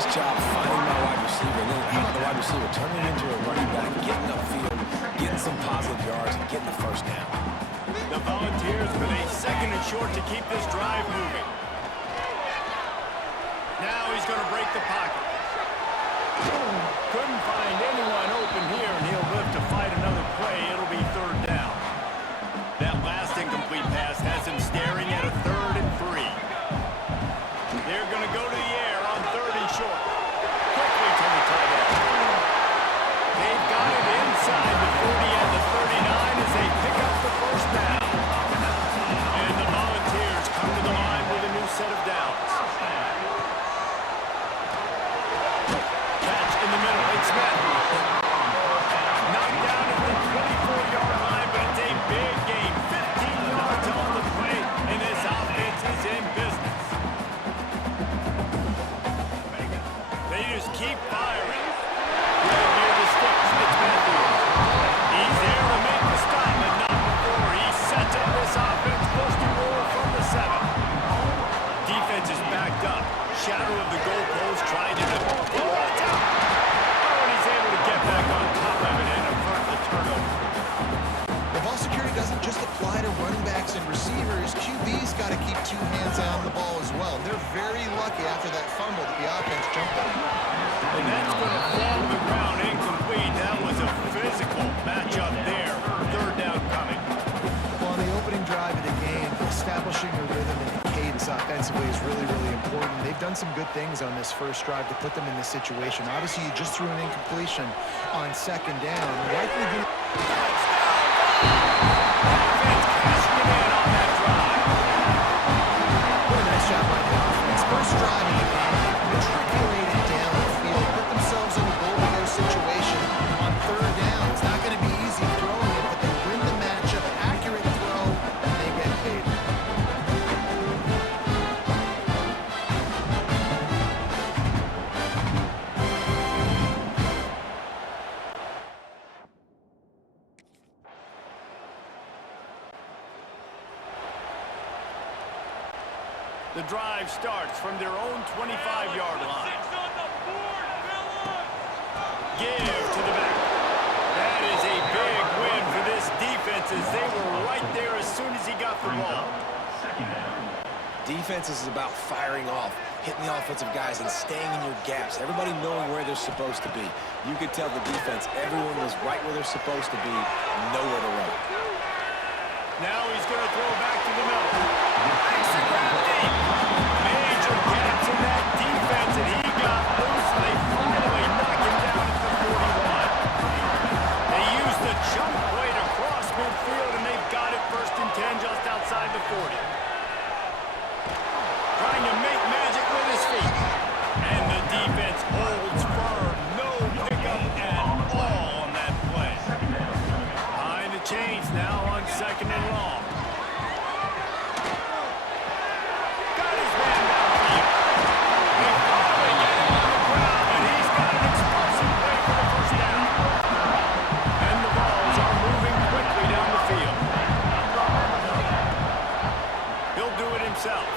nice job finding my wide receiver, and then having the wide receiver turn it into a running back, getting upfield, getting some positive yards, and getting the first down. The Volunteers with a second and short to keep this drive moving. Now he's going to break the pocket. Couldn't find anyone open here, and he'll live to fight another play. It'll be third down. That last incomplete pass has him staring at a 3rd and 3. They're going to go to the air on 3rd and short. Quickly to the tight end. They've got it inside the 40 and the 39 as they pick up the first down. And the Volunteers come to the line with a new set of downs. Catch in the middle. It's Matthews. Knocked down at the 24-yard line, but it's a big gain. 15 yards on the play, and this offense is in business. They just keep firing. Right near the sticks, it's Matthews. He's there to make the stop, but not before. He sets up this offense, first and goal from the 7. Defense is backed up. Shadow of the goalpost, trying to watch out. Oh, and he's able to get back on top of it and avert the turnover. The ball security doesn't just apply to running backs and receivers. QB's got to keep 2 hands on the ball as well. They're very lucky after that fumble that the offense jumped on. And that's going to fall to the ground incomplete. That was a physical matchup there. Third down coming. Well, on the opening drive of the game, establishing a rhythm and a cadence offensively is really, really important. They've done some good things on this first drive to put them in this situation. Obviously, you just threw an incompletion on 2nd down. Likely going to... Offense cashing it in on that drive. What a nice job by the offense. First drive of the game, matriculated down the field, put themselves in a goal-to-go situation on 3rd down. It's not going to be easy throwing it, but they win the matchup. Accurate throw, and they get paid. The drive starts from their own 25-yard line. Give to the back. That is a big win for this defense as they were right there as soon as he got the ball. Defense is about firing off, hitting the offensive guys, and staying in your gaps. Everybody knowing where they're supposed to be. You could tell the defense, everyone was right where they're supposed to be, nowhere to run. Now he's going to throw back to the middle. Makes the grab deep. Major gaps in that defense, and he got loose, and they finally knock him down at the 41. They used the jump play to cross midfield, and they've got it 1st and 10 just outside the 40. Trying to make magic with his feet. And the defense holds firm. No pickup at all on that play. Behind the chains now on 2nd and long. Got his man downfield. They're following at him on the ground, and he's got an explosive play for the first down. And the balls are moving quickly down the field. He'll do it himself.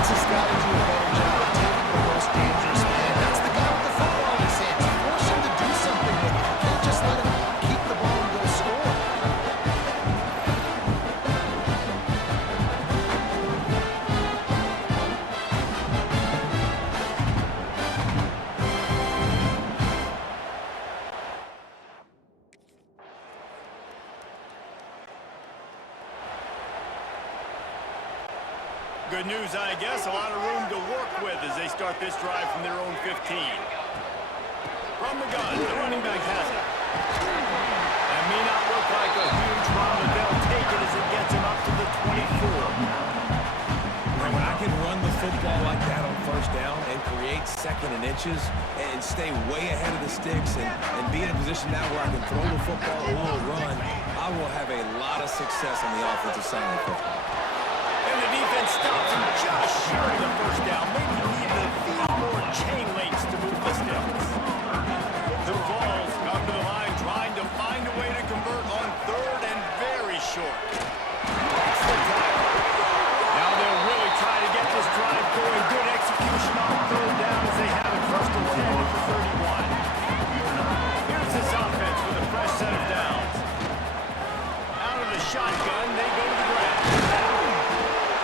Has got to do a better job of taking the most dangerous man. That's the guy with the football in his hands. Force him to do something with it. You can't just let him keep the ball and go score. Good news, I guess. A lot of room to work with as they start this drive from their own 15. From the gun, the running back has it. That may not look like a huge run, but they'll take it as it gets him up to the 24. And when I can run the football like that on 1st down and create 2nd and inches and stay way ahead of the sticks and be in a position now where I can throw the football or run, I will have a lot of success on the offensive side of the football. And the defense stops him just short of the first down. Maybe need a few more chain links to move the sticks. The Vols come to the line trying to find a way to convert on 3rd and very short. Breaks the tackle. Now they'll really try to get this drive going. Good execution on third down as they have it first and 10 at the 31. Here's this offense with a fresh set of downs. Out of the shotgun, they go to the ground.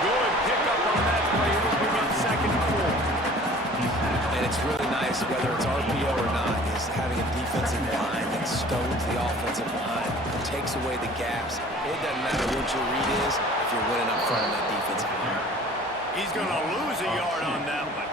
Good pickup on that play. It'll bring up second and 4. And it's really nice, whether it's RPO or not, is having a defensive line that stones the offensive line, takes away the gaps. It doesn't matter what your read is if you're winning up front of that defensive line. He's going to lose a yard on that one.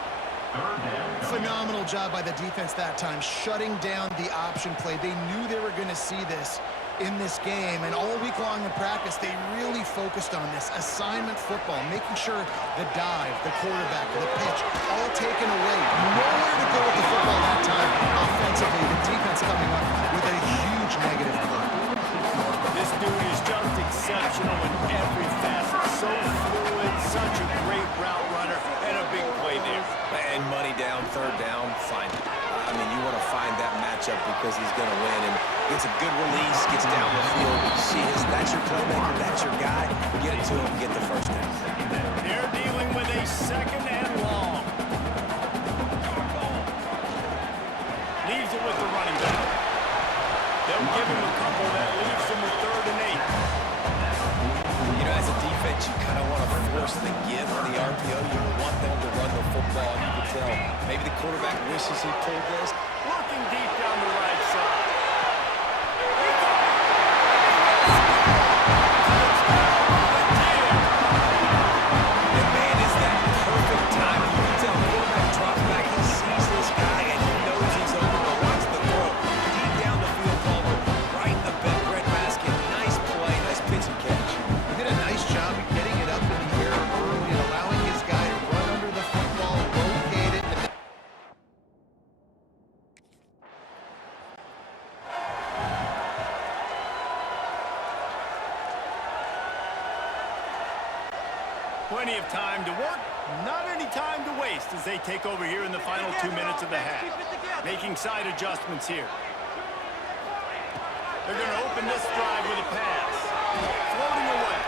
Phenomenal job by the defense that time, shutting down the option play. They knew they were going to see this in this game, and all week long in practice, they really focused on this assignment football, making sure the dive, the quarterback, the pitch, all taken away. Nowhere to go with the football that time. Offensively, the defense coming up with a huge negative play. This dude is just exceptional in every facet. So fluid, such a great route runner, and a big play there. And money down, third down, fine. I mean, you want to find that matchup because he's going to win, and gets a good release, gets down the field. You see that's your playmaker, that's your guy. Get it to him, get the first down. They're dealing with a second and long. Leaves it with the running back. They'll give him a couple that leaves him with 3rd and 8. You know, as a defense, you kind of want to force the give on the RPO. You want them to run the football. You can tell maybe the quarterback wishes he pulled this. Working deep down the right side. And man, is that perfect timing. You can tell the quarterback drops back. He sees this guy, and he knows he's open to watch the throw. Deep down the field, Palmer, right in the bread basket. Nice play, nice pitch and catch. He did a nice job of getting it up in the air early and allowing his guy to run under the football, locate it. Plenty of time to work, not any time to waste as they take over here in the final 2 minutes of the half. Making side adjustments here. They're going to open this drive with a pass. Floating away.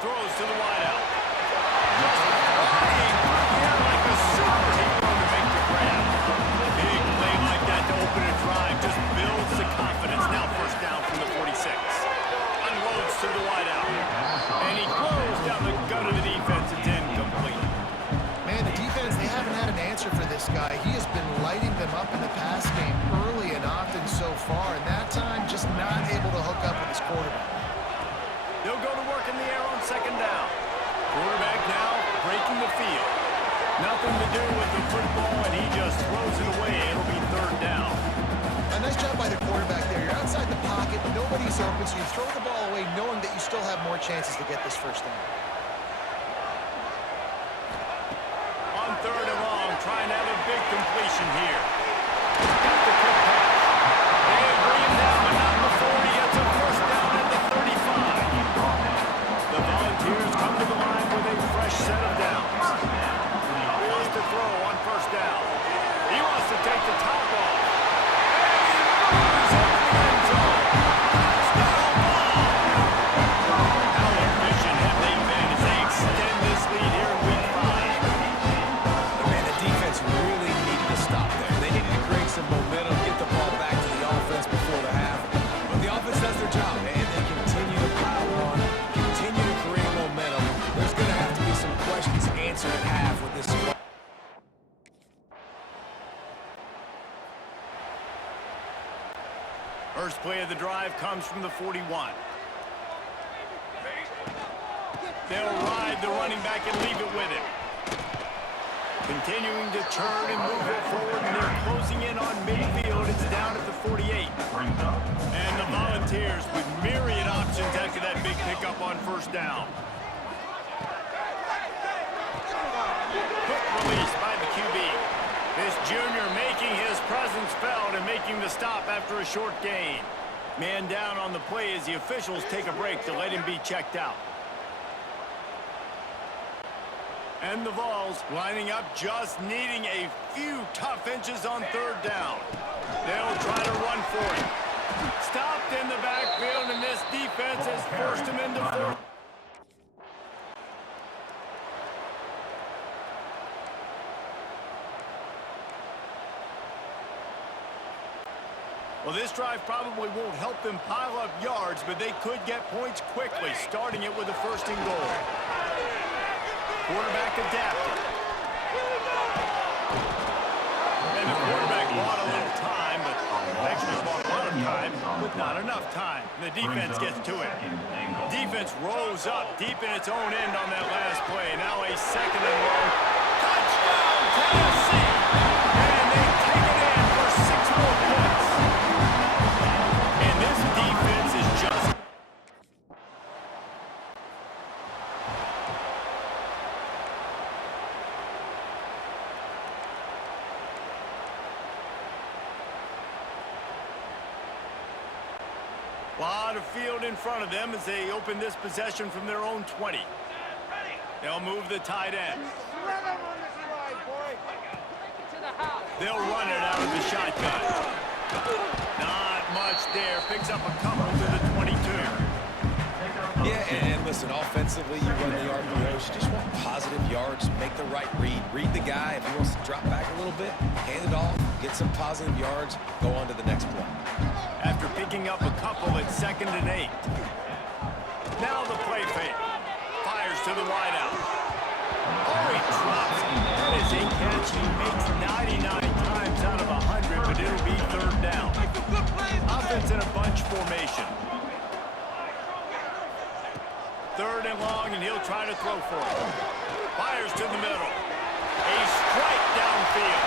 Throws to the wideout. Just flying through the air like a superhero to make the grab. Big play like that to open a drive just builds the confidence. Now first down from the 46. Unloads to the wideout. And he blows down the gut of the defense. It's incomplete. Man, the defense, they haven't had an answer for this guy. He has been lighting them up in the pass game early and often so far, and that time just not able to hook up with his quarterback. They'll go to work in the air on second down. Quarterback now breaking the field. Nothing to do with the football, and he just throws it away. It'll be 3rd down. A nice job by the quarterback there. You're outside the pocket, nobody's open, so you throw the ball away knowing that you still have more chances to get this first down. On 3rd and long, trying to have a big completion here. Got the quick pass. They bring him down, but not before he gets a first down at the 35. The Volunteers come to the line with a fresh set of downs. Wants to throw on first down. He wants to take the top off. How efficient have they been as they extend this lead here in week 5? Man, the defense really needed to stop there. They needed to create some momentum, get the ball back to the offense before the half. But the offense does their job, and they continue to pile on, continue to create momentum. There's going to have to be some questions answered at half with this squad. First play of the drive comes from the 41. They'll ride the running back and leave it with him. Continuing to turn and move it forward, and they're closing in on midfield. It's down at the 48. And the Volunteers with myriad options after that big pickup on first down. Quick release by the QB. This junior making his presence felt and making the stop after a short gain. Man down on the play as the officials take a break to let him be checked out. And the Vols lining up, just needing a few tough inches on third down. They'll try to run for it. Stopped in the backfield, and this defense has forced him into fourth. Well, this drive probably won't help them pile up yards, but they could get points quickly, starting it with a first and goal. Quarterback adapted. And the quarterback bought a little time, but actually bought a lot of time, but not enough time. The defense gets to it. Defense rolls up deep in its own end on that last play. Now a second and long. Touchdown, Tennessee! And they take it in for 6 more points. And this defense is just... lot of field in front of them as they open this possession from their own 20. They'll move the tight end. They'll run it out of the shotgun. Not much there. Picks up a couple to the 22. Yeah, and listen, offensively, you run the RPOs. You just want positive yards, make the right read. Read the guy. If he wants to drop back a little bit, hand it off, get some positive yards, go on to the next play. After picking up a couple at 2nd and 8. Now the play fake. Fires to the wideout. Oh, he drops it. That is a catch he makes 99 times out of 100, but it'll be 3rd down. Offense in a bunch formation. 3rd and long, and he'll try to throw for it. Fires to the middle. A strike downfield.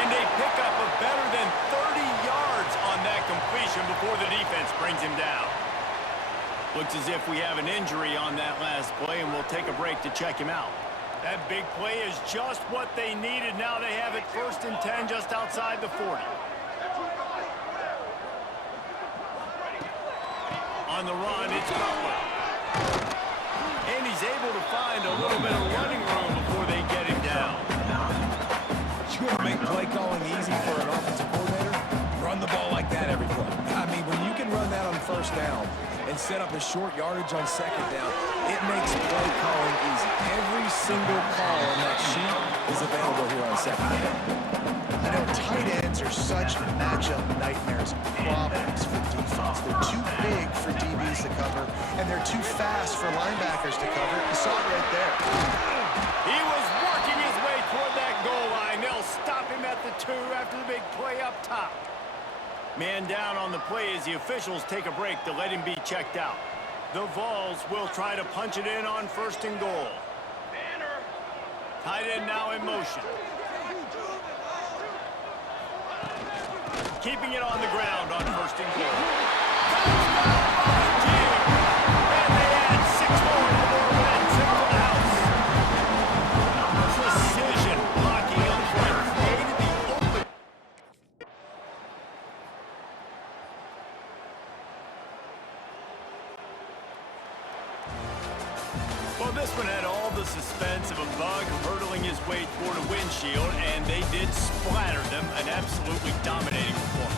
And they pick up a better than 30 yards on that completion before the defense brings him down. Looks as if we have an injury on that last play, and we'll take a break to check him out. That big play is just what they needed. Now they have it 1st and 10 just outside the 40. On the run, it's Butler. And he's able to find a little bit of running room before they get him down. You want to make play calling easy for an offensive coordinator? Run the ball like that every play. I mean, when you can run that on 1st down and set up a short yardage on 2nd down, it makes play calling easy. Every single call on that sheet is available here on 2nd down. You know, tight ends are such matchup nightmares and problems for defense. They're too big for DBs to cover, and they're too fast for linebackers to cover. You saw it right there. He was working his way toward that goal line. They'll stop him at the 2 after the big play up top. Man down on the play as the officials take a break to let him be checked out. The Vols will try to punch it in on 1st and goal. Tight end now in motion. Keeping it on the ground on 1st and goal. Touchdown, Volunteer! And they add 6 more to the red to the house. Precision blocking up front created the open. Well, this one had all the suspense of a bug hurtling his way toward a windshield, and they did splatter them. An absolutely dominating performance.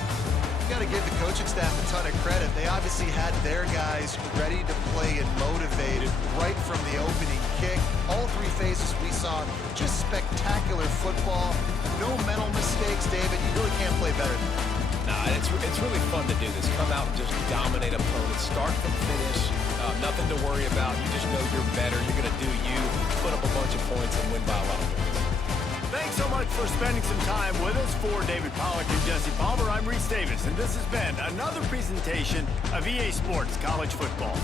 You got to give the coaching staff a ton of credit. They obviously had their guys ready to play and motivated right from the opening kick. All 3 phases we saw just spectacular football. No mental mistakes, David. You really can't play better than that. Nah, it's really fun to do this. Come out and just dominate opponents, start from finish. Nothing to worry about. You just know you're better. You're going to do you, put up a bunch of points, and win by a lot of points. Thanks so much for spending some time with us. For David Pollack and Jesse Palmer, I'm Reese Davis, and this has been another presentation of EA Sports College Football.